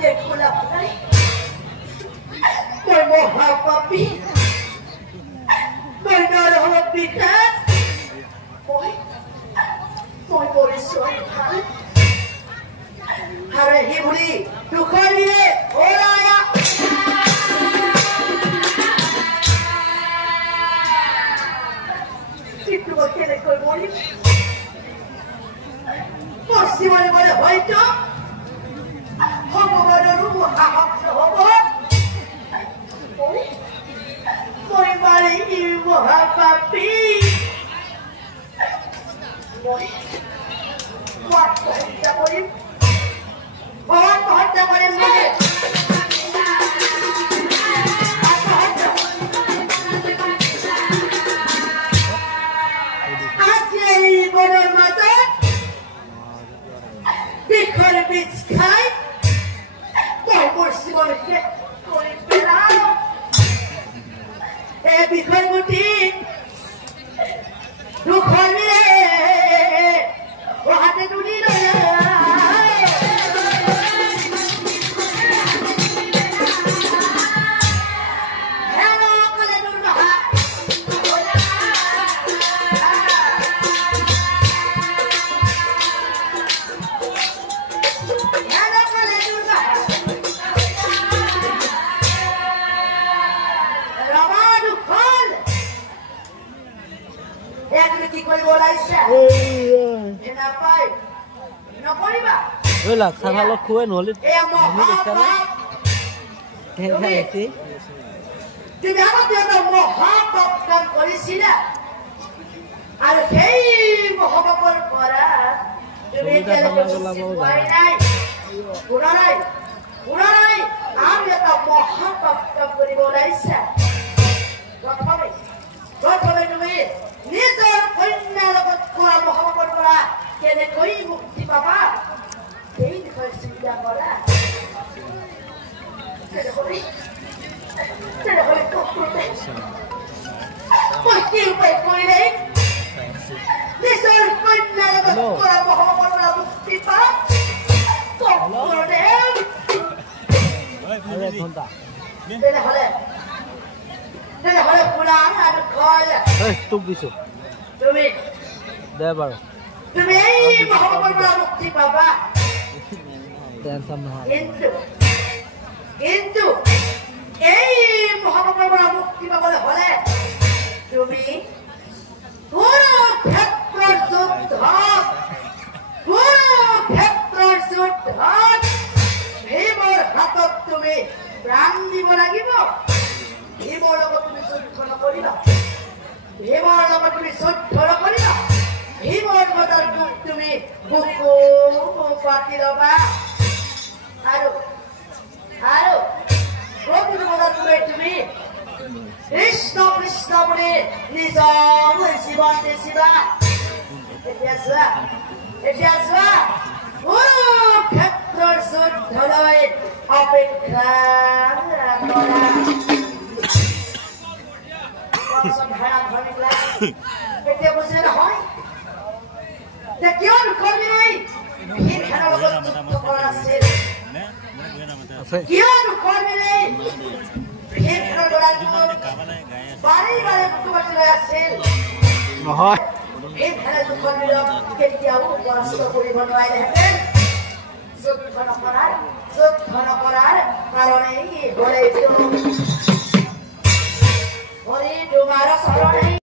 dia kulap naik. Kau mau apa pi? Kau nak apa kan? Kau boleh suai hari. Hari hiburi, tu kau ni orang ya. Itu macam kau boleh. Pasti mana baik tu. Hobo mana rumah hak hobo. Moi mari ibu papi. Moi. Waktu kita boleh. Waktu kita boleh boleh. Asyik bodoh mata. Dikor biskai. Moi kursi boleh ke? Boleh berang. Bikor muti. Dukor ni. Wah ada duri dah. Hello, kalian dulu ha. Hello, kalian dulu ha. Ramadu kal. Yang ni kau boleh sah. Kenapa? Kenapa ni ba? Lah, sana lo kue nulis. Ini bicara. Kenapa sih? Tidak ada yang mohon dan korisida. Ada kei mohon berperan. Demi kalau kuai kurai. Ada yang mohon dan korisida. Waktu demi ni tu kena lakukan kuai mohon berperan. Kena koi bukti bapa. Kei ni korisida orang. Tidak boleh kokul deh. Kau kiri kau ini. Ni soal kau nak korang bahawa korang bukti pak. Kokul deh. Tidak boleh pulang ada call. Tuk bisu. Tumi. Dah baru. Tumi bahawa korang bukti bapa. Tension mahal. Itu. Muhammad bukti bapa boleh. Tumi. Himor hatot tumi প্রাণ দিব লাগিব হিমৰ লগত তুমি যুদ্ধ নকৰিবা হিমৰ লগত তুমি যুদ্ধ নকৰিবা হিমৰ বদল তুমি বুকু পাতি ল'বা আৰু প্ৰতিটো বদল তুমি কৃষ্ণ কৃষ্ণ বুলি নিজৰ জীৱন দিছিবা এতিয়া চোৱা কুৰুক্ষেত্ৰৰ যুদ্ধলৈ অপেক্ষা কৰা এতিয়া বুজিলে নহয় কিয় নকৰিবি হিৰখানৰ লগত যুদ্ধ কৰা আছিল কিয় নকৰিবি হিৰখানৰ দৰাজনৰ বাৰে বাৰে মুখপাতি লৈ আছিল নহয় হিৰখানে যুদ্ধ কেতিয়াও পৰাস্ত কৰিব নোৱাৰিলেহেঁতেন যুদ্ধ নকৰাৰ কাৰণেই হলে তোমাৰ চৰণেই